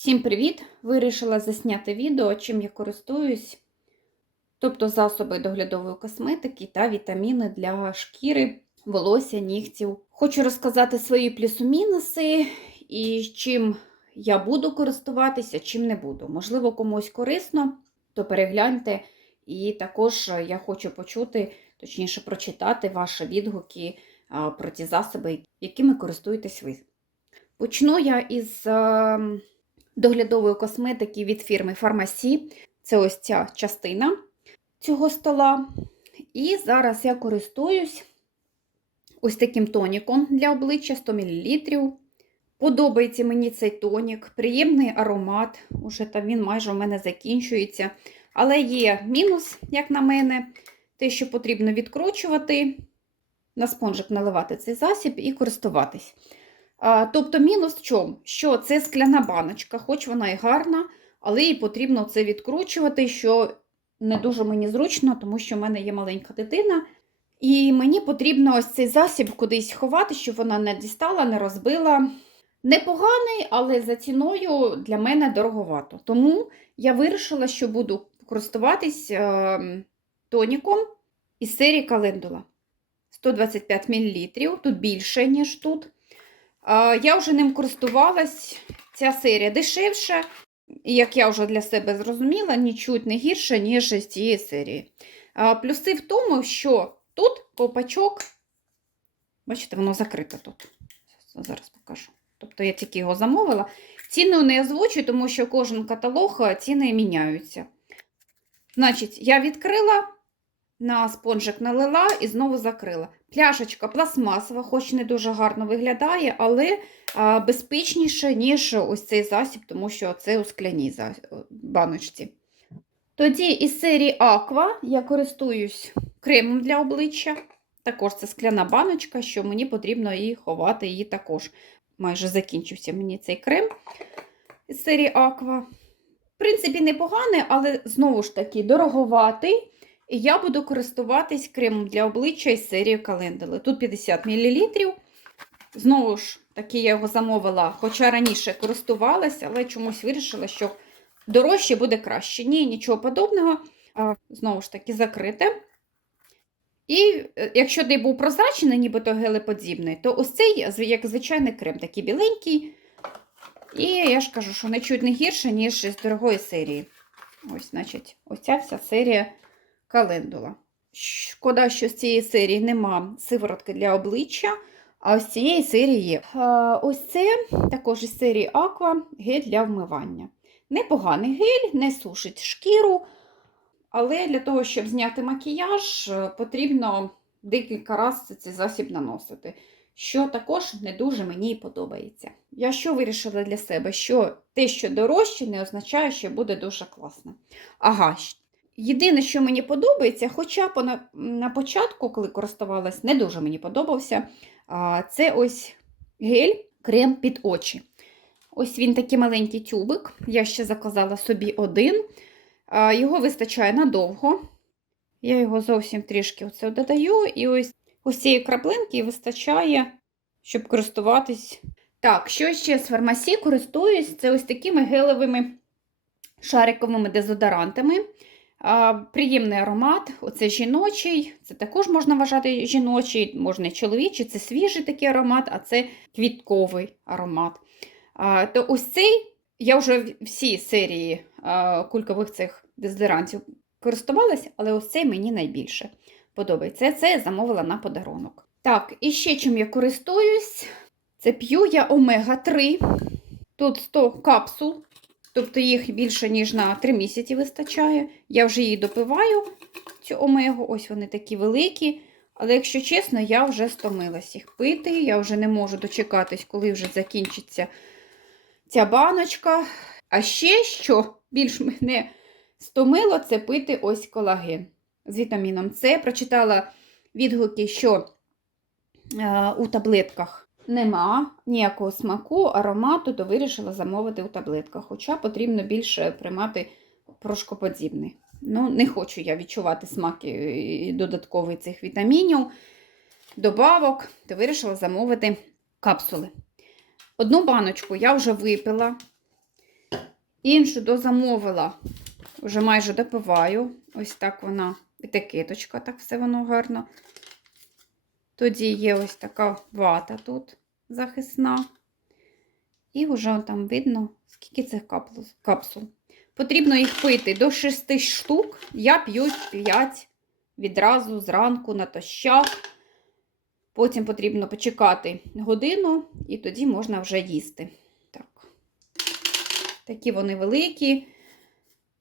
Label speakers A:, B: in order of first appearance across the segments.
A: Всім привіт! Вирішила засняти відео, чим я користуюсь, тобто засоби доглядової косметики та вітаміни для шкіри, волосся, нігтів. Хочу розказати свої плюси-мінуси і чим я буду користуватися, чим не буду. Можливо, комусь корисно, то перегляньте. І також я хочу почути, точніше, прочитати ваші відгуки про ті засоби, якими користуєтесь ви. Почну я із е, доглядової косметики від фірми Фармасі. Це ось ця частина цього стола. І зараз я користуюсь ось таким тоніком для обличчя 100 мл. Подобається мені цей тонік, приємний аромат. Уже там він майже у мене закінчується. Але є мінус, як на мене, те, що потрібно відкручувати, на спонжик наливати цей засіб і користуватись. Тобто, мінус в чому? Що це скляна баночка, хоч вона і гарна, але їй потрібно це відкручувати, що не дуже мені зручно, тому що в мене є маленька дитина. І мені потрібно ось цей засіб кудись ховати, щоб вона не дістала, не розбила. Непоганий, але за ціною для мене дороговато. Тому я вирішила, що буду користуватись е, тоніком із серії календула. 125 мл, тут більше, ніж тут. Я вже ним користувалась. Ця серія дешевша, і як я вже для себе зрозуміла, нічуть не гірше, ніж з цієї серії. Плюси в тому, що тут ковпачок, бачите, воно закрите тут. Зараз покажу. Тобто я тільки його замовила. Ціну не озвучую, тому що кожен каталог ціни міняються. Значить, я відкрила, на спонжик налила і знову закрила. Пляшечка пластмасова, хоч не дуже гарно виглядає, але безпечніше, ніж ось цей засіб, тому що це у скляній баночці. Тоді із серії Aqua я користуюсь кремом для обличчя. Також це скляна баночка, що мені потрібно і ховати її також. Майже закінчився мені цей крем з серії Aqua. В принципі, непоганий, але знову ж таки дороговатий. І я буду користуватись кремом для обличчя із серії Календали. Тут 50 мл. Знову ж таки, я його замовила, хоча раніше користувалася, але чомусь вирішила, що дорожче буде краще. Ні, нічого подобного. Знову ж таки, закрите. І якщо де був прозрачний, нібито гелеподібний, то ось цей, як звичайний крем, такий біленький. І я ж кажу, що не чуть не гірше, ніж з дорогої серії. Ось, значить, ось ця вся серія календула. Шкода, що з цієї серії нема сиворотки для обличчя, а з цієї серії є. Ось це також із серії Aqua гель для вмивання. Непоганий гель, не сушить шкіру. Але для того, щоб зняти макіяж, потрібно декілька разів цей засіб наносити, що також не дуже мені подобається. Я що вирішила для себе, що те, що дорожче, не означає, що буде дуже класно. Ага, єдине, що мені подобається, хоча на, на початку, коли користувалась, не дуже мені подобався, це ось гель, крем під очі. Ось він такий маленький тюбик. Я ще заказала собі один. Його вистачає надовго. Я його зовсім трішки оце додаю, і ось ось цієї краплинки вистачає, щоб користуватись. Так, що ще з фармасі користуюсь, це ось такими гелевими шариковими дезодорантами. Приємний аромат, оце жіночий, це також можна вважати жіночий, можна і чоловічий, це свіжий такий аромат, а це квітковий аромат. То ось цей я вже всі серії кулькових цих дезодорантів користувалася, але ось цей мені найбільше подобається. Це я замовила на подарунок. Так, і ще чим я користуюсь, це п'ю я омега-3. Тут 100 капсул, тобто їх більше, ніж на 3 місяці вистачає. Я вже її допиваю, цю омегу, ось вони такі великі. Але, якщо чесно, я вже стомилась їх пити. Я вже не можу дочекатись, коли вже закінчиться ця баночка. А ще, що більш мене стомило, це пити ось колаген з вітаміном С. Прочитала відгуки, що е, у таблетках нема ніякого смаку, аромату, то вирішила замовити у таблетках. Хоча потрібно більше приймати порошкоподібний. Ну, не хочу я відчувати смак додатковий цих вітамінів, добавок, то вирішила замовити капсули. Одну баночку я вже випила. Іншу дозамовила, вже майже допиваю. Ось так вона, етикеточка, так все воно гарно. Тоді є ось така вата тут захисна. І вже там видно, скільки цих капсул. Потрібно їх пити до 6 штук. Я п'ю 5 відразу зранку натощак. Потім потрібно почекати годину, і тоді можна вже їсти. Так. Такі вони великі.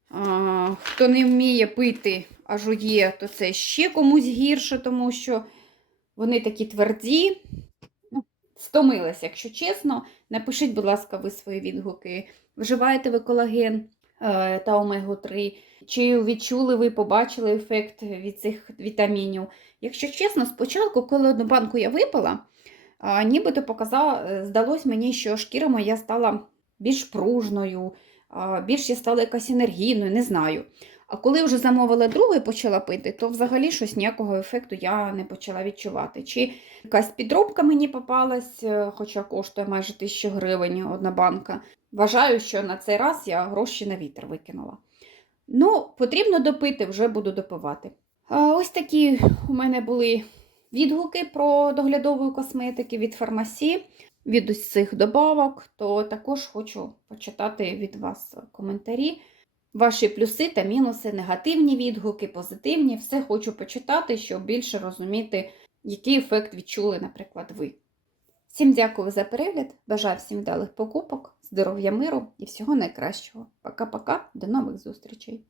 A: А, хто не вміє пити, а жує, то це ще комусь гірше, тому що вони такі тверді. Стомилась, якщо чесно. Напишіть, будь ласка, ви свої відгуки. Вживаєте ви колаген е, та омегу-3? Чи відчули ви, побачили ефект від цих вітамінів? Якщо чесно, спочатку, коли одну банку я випила, нібито показав, е, здалось мені, що шкіра моя стала більш пружною, більш я стала якась енергійною, не знаю. А коли вже замовила другу і почала пити, то взагалі щось ніякого ефекту я не почала відчувати. Чи якась підробка мені попалась, е, хоча коштує майже 1000 гривень одна банка. Вважаю, що на цей раз я гроші на вітер викинула. Ну, потрібно допити, вже буду допивати. Ось такі у мене були відгуки про доглядову косметики від фармасі, від цих добавок, то також хочу почитати від вас коментарі. Ваші плюси та мінуси, негативні відгуки, позитивні. Все хочу почитати, щоб більше розуміти, який ефект відчули, наприклад, ви. Всім дякую за перегляд. Бажаю всім вдалих покупок, здоров'я миру і всього найкращого. Пока-пока, до нових зустрічей!